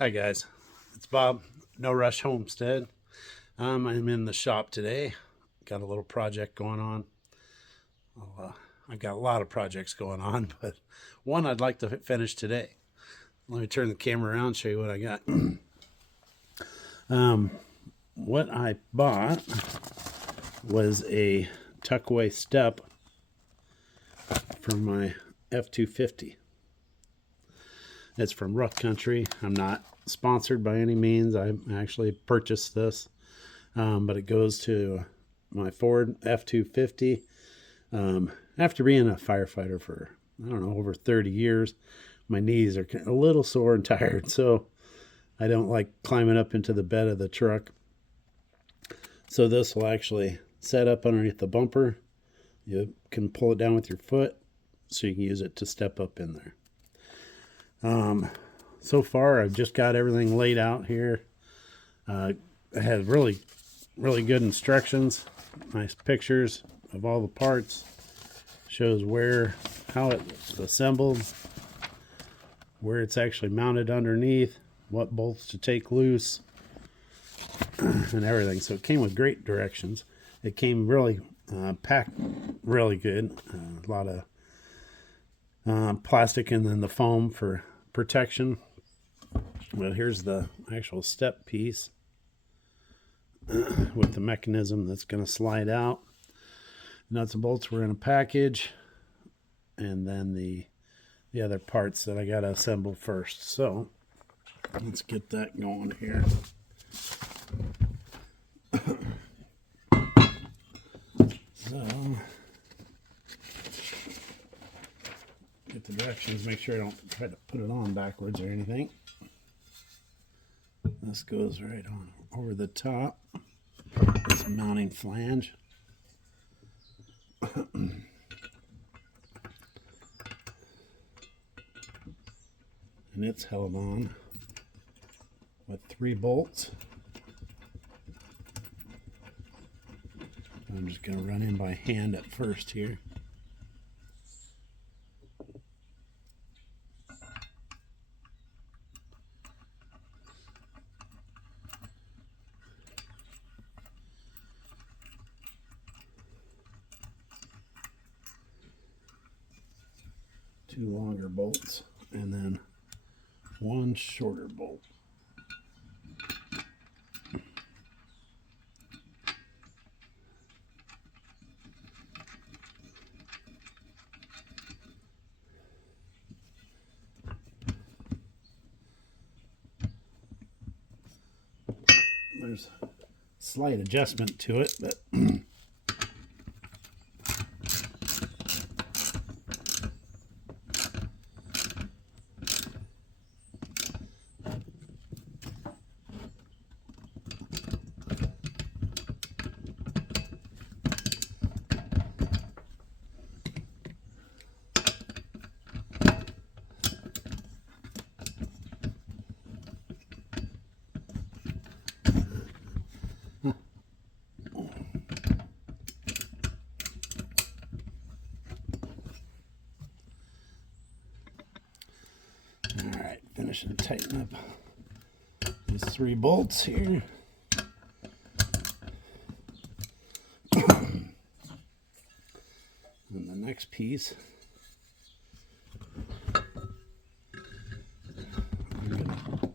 Hi guys, it's Bob, No Rush Homestead. I'm in the shop today. Got a little project going on. I've got a lot of projects going on, but one I'd like to finish today. Let me turn the camera around and show you what I got. um, what I bought was a tuckaway step from my F250. It's from Rough Country. I'm not sponsored by any means. I actually purchased this, but it goes to my Ford F250. After being a firefighter for, I don't know, over 30 years, my knees are a little sore and tired, so I don't like climbing up into the bed of the truck. So this will actually set up underneath the bumper. You can pull it down with your foot, so you can use it to step up in there. So far, I've just got everything laid out here. I had really good instructions, nice pictures of all the parts. Shows how it's assembled, where it's actually mounted underneath, what bolts to take loose, and everything. So it came with great directions. It came really packed really good. A lot of plastic and then the foam for protection. Well, here's the actual step piece with the mechanism that's going to slide out. Nuts and bolts were in a package, and then the other parts that I got to assemble first. So let's get that going here. So get the directions, make sure I don't try to put it on backwards or anything. This goes right on over the top. This mounting flange. And it's held on with 3 bolts. I'm just going to run in by hand at first here. Two longer bolts and then one shorter bolt. There's a slight adjustment to it, but alright, finishing to tighten up these 3 bolts here. And the next piece, I'm going to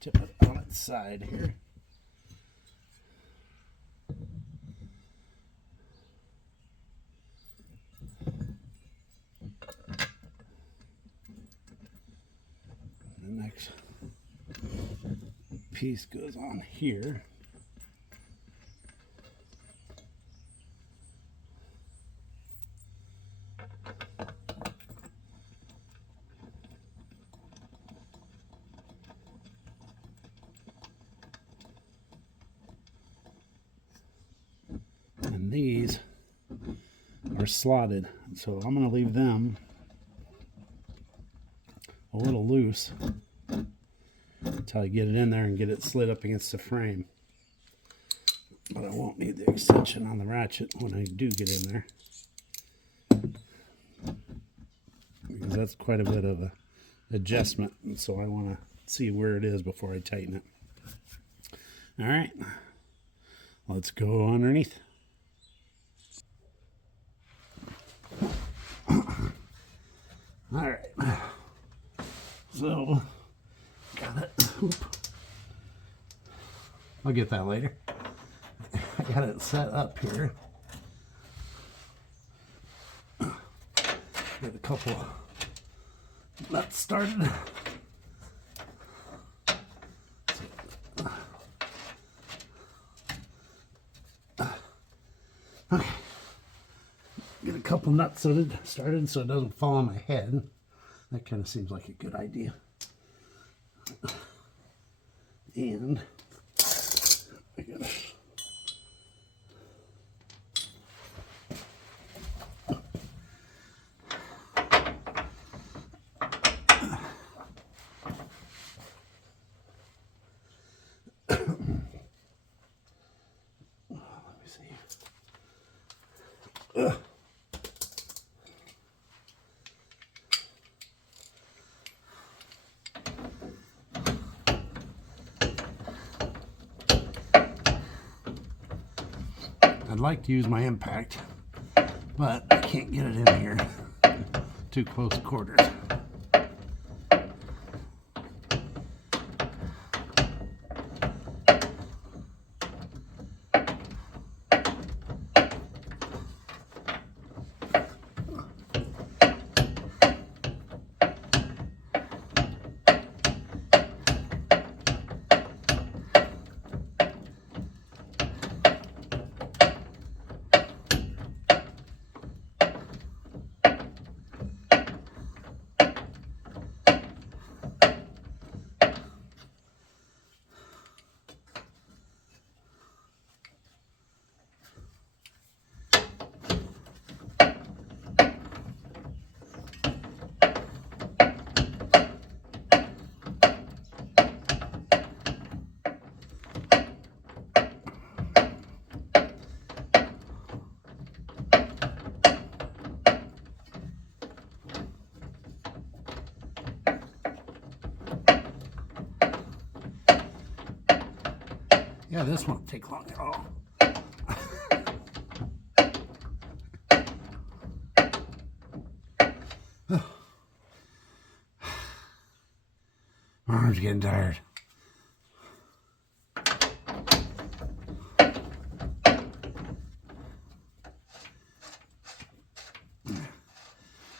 tip it on its side here. The next piece goes on here. And these are slotted, so I'm going to leave them a little loose until I get it in there and get it slid up against the frame. But I won't need the extension on the ratchet when I do get in there, because that's quite a bit of a adjustment, and so I want to see where it is before I tighten it. All right, let's go underneath. All right, so got it. I'll get that later. I got it set up here. Get a couple nuts started. Okay. Get a couple nuts started so it doesn't fall on my head. That kind of seems like a good idea. And I gotta I'd like to use my impact, but I can't get it in here. Too close quarters. Yeah, this won't take long at all. My arm's getting tired.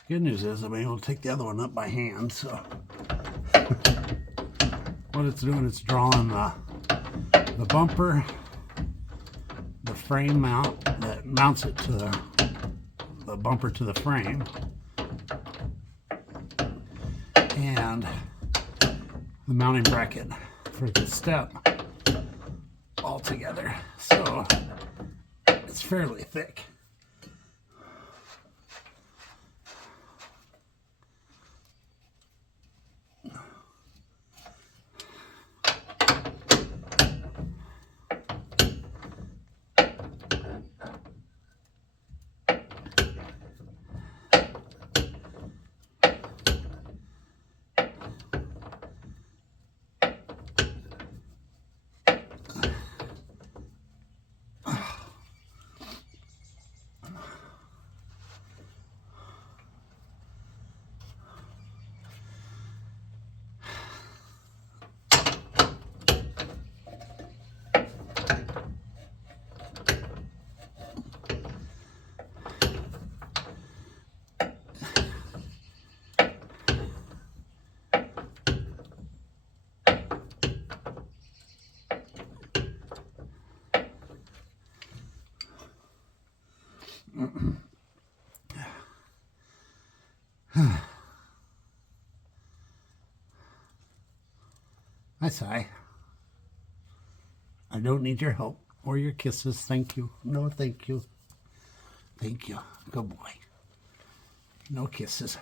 Good news is I'm able to take the other one up by hand, so what it's doing, it's drawing the bumper, the frame mount that mounts it to the bumper to the frame, and the mounting bracket for the step all together. So it's fairly thick. I sigh. I don't need your help or your kisses. Thank you. No, thank you. Thank you. Good boy. No kisses.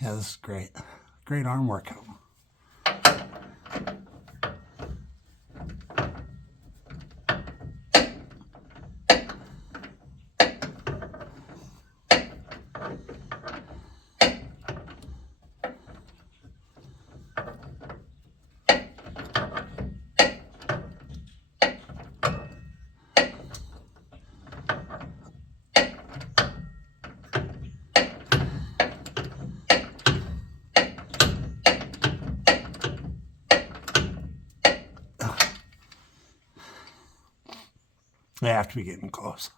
Yeah, this is great. Great arm workout. They have to be getting close.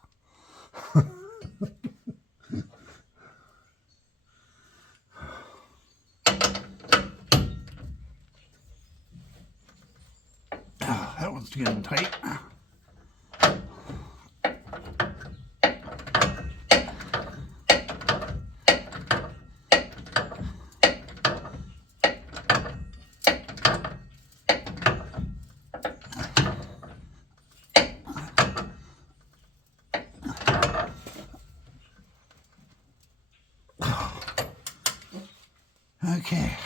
That one's getting tight. Okay.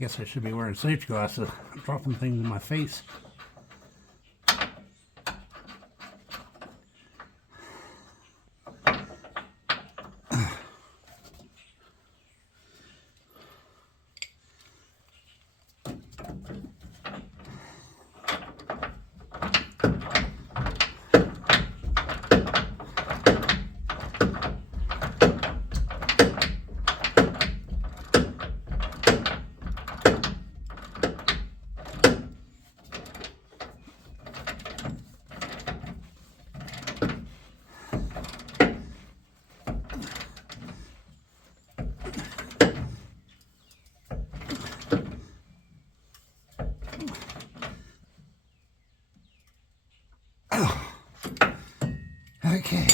Guess I should be wearing safety glasses. I'm dropping things in my face. Okay.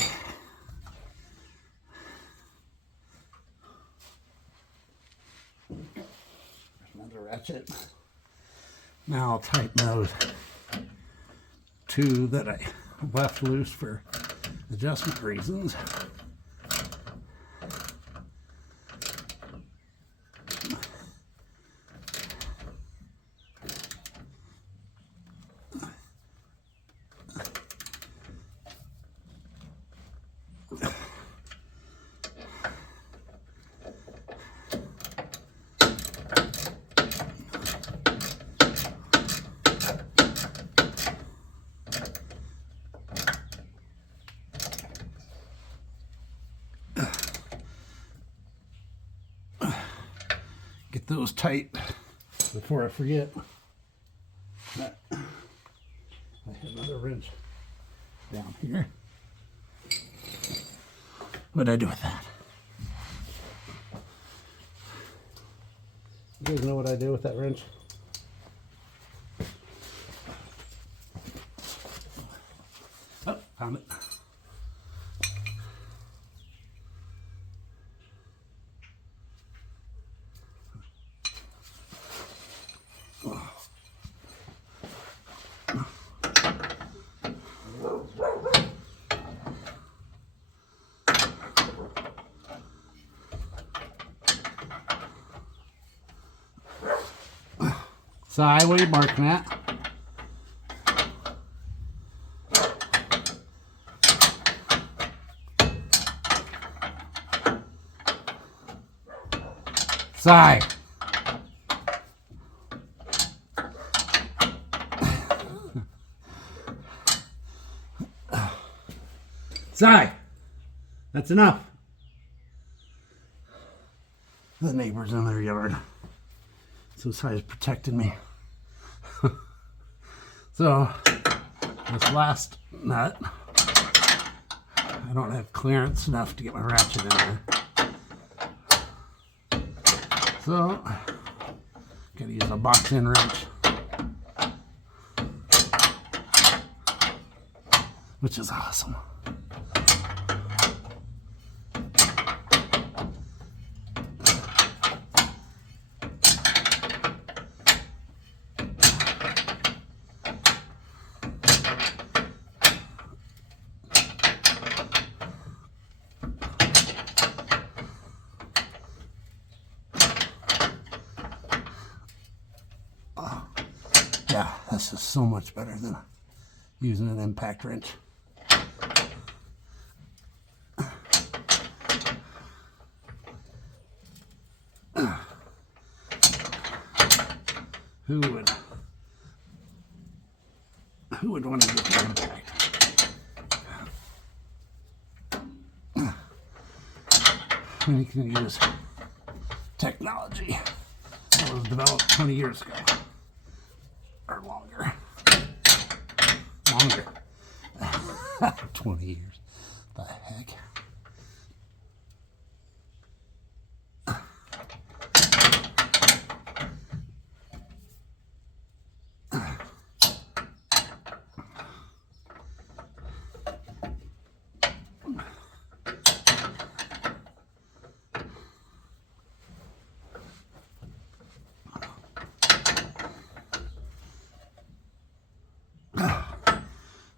Another ratchet. Now I'll tighten those two that I left loose for adjustment reasons. Get those tight before I forget. I have another wrench down here. What did I do with that? You guys know what I did with that wrench? Oh, found it. Si, what are you barking at? Si. Si. That's enough. The neighbors in their yard. So Si's protecting me. So this last nut, I don't have clearance enough to get my ratchet in there. So gotta use a box end wrench, which is awesome. Yeah, this is so much better than using an impact wrench. Who would want to get the impact? When you can use technology that was developed 20 years ago. Or longer. 20 years. The heck?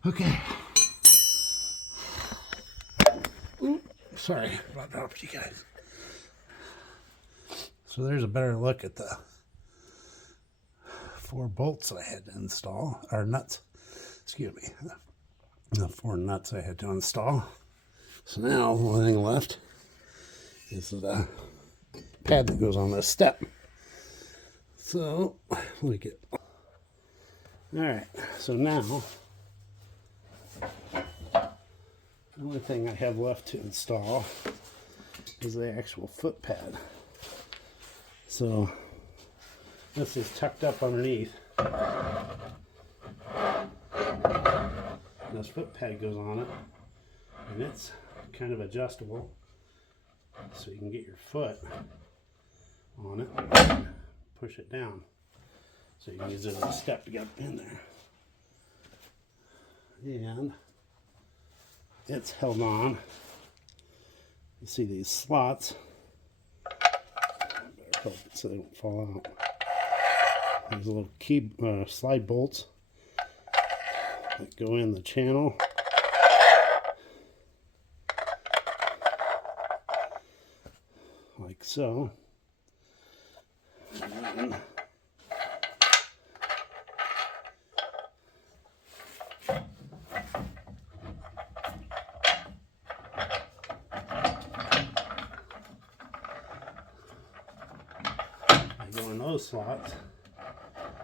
Okay. Sorry about that, you guys. So there's a better look at the 4 bolts I had to install, or nuts, excuse me, the 4 nuts I had to install. So now the only thing left is the pad that goes on this step. So let me get, all right, so now the only thing I have left to install is the actual foot pad. So this is tucked up underneath. This foot pad goes on it, and it's kind of adjustable, so you can get your foot on it and push it down. So you can use it as a step to get in there. And it's held on. You see these slots. Better hope it so they don't fall out. There's little key slide bolts that go in the channel. Like so. And then go in those slots,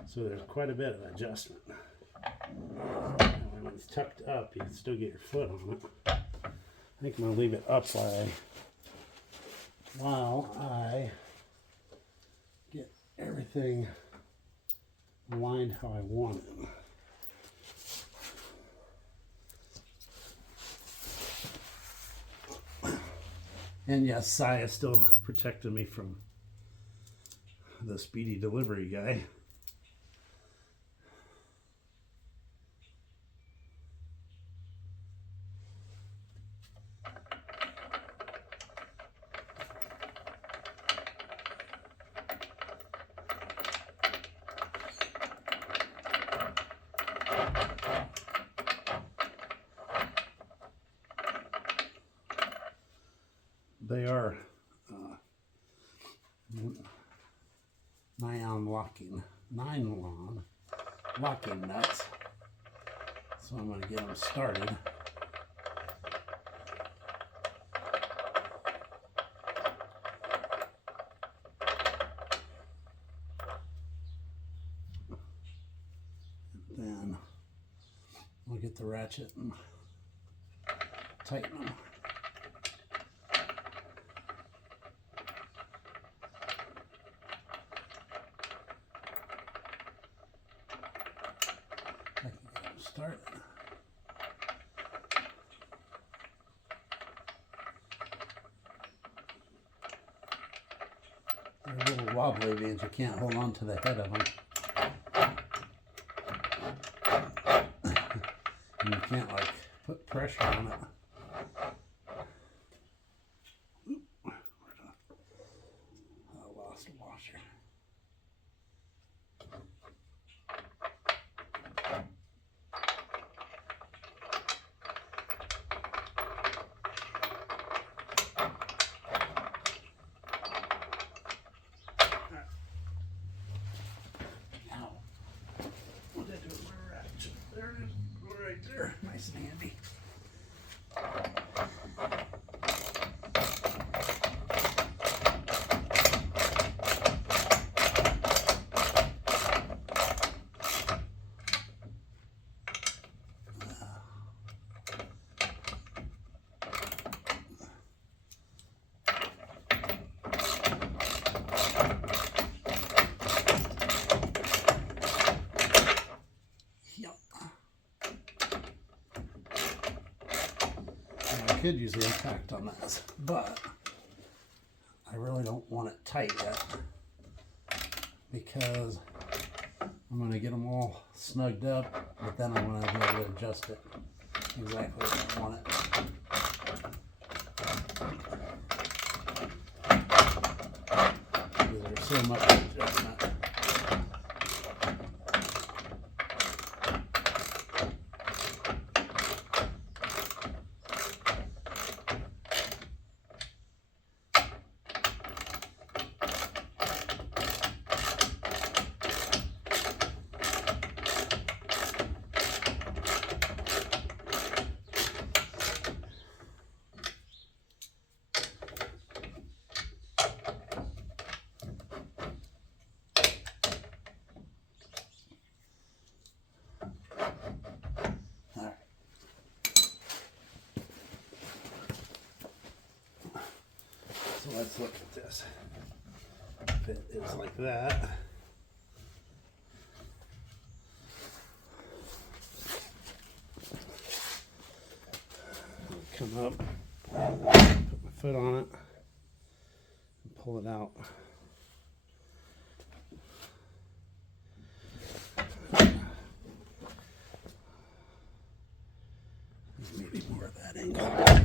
so there's quite a bit of adjustment. When it's tucked up, you can still get your foot on it. I think I'm going to leave it up while I get everything aligned how I want it. And yes, Saya still protected me from the speedy delivery guy. They are nylon locking nuts. So I'm going to get them started. Then we'll get the ratchet and tighten them. I start it. They're a little wobbly because you can't hold on to the head of them. And you can't like put pressure on it. Oop, I lost a washer. Nice and handy. I could use the impact on this, but I really don't want it tight yet because I'm going to get them all snugged up, but then I want to be able to adjust it exactly where I want it. Because there's so much adjustment. So let's look at this. If it is like that, I'll come up, put my foot on it, and pull it out. Maybe more of that angle.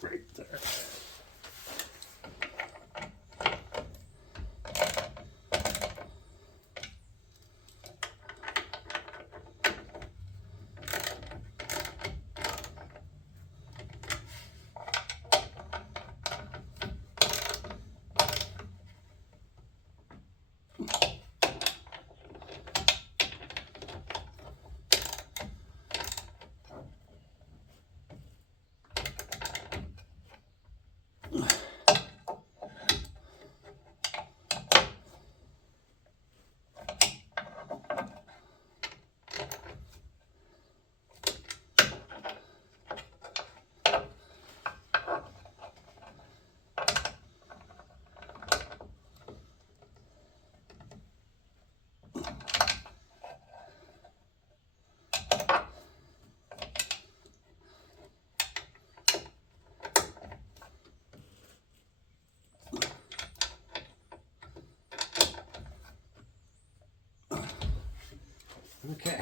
Right there. Okay.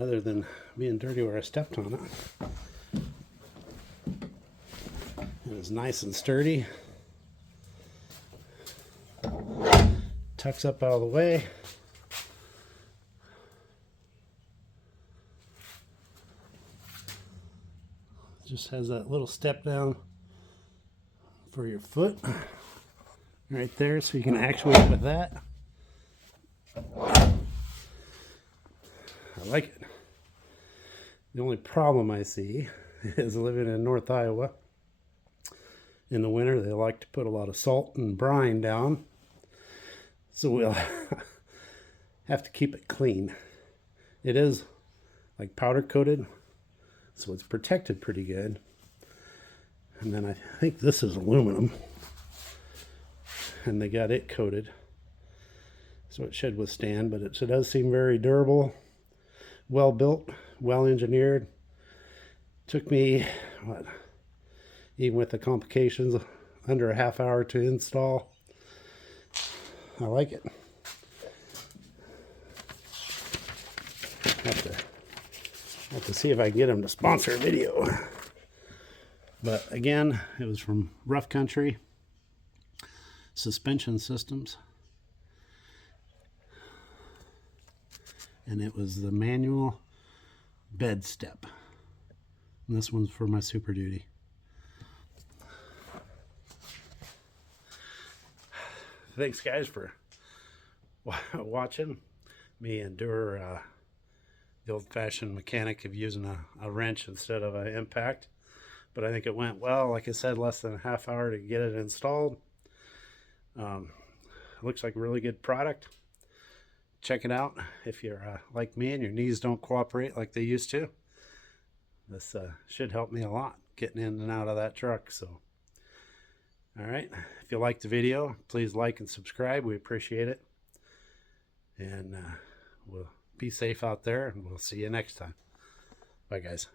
Other than being dirty where I stepped on it, it is nice and sturdy. Tucks up out of the way. Just has that little step down for your foot right there, so you can actuate with that. I like it. The only problem I see is living in North Iowa. In the winter, they like to put a lot of salt and brine down. So we'll have to keep it clean. It is like powder coated, so it's protected pretty good. And then I think this is aluminum, and they got it coated, so it should withstand. But it does seem very durable, well built, well engineered. Took me, what, even with the complications, under a half hour to install. I like it. Have to see if I can get them to sponsor a video. But again, it was from Rough Country Suspension Systems. And it was the manual bed step. And this one's for my Super Duty. Thanks guys for watching me endure the old-fashioned mechanic of using a wrench instead of an impact. But I think it went well. Like I said, less than a half hour to get it installed. Looks like a really good product. Check it out if you're like me and your knees don't cooperate like they used to. This should help me a lot getting in and out of that truck. So, all right, if you liked the video, please like and subscribe. We appreciate it. And we'll be safe out there, and we'll see you next time. Bye, guys.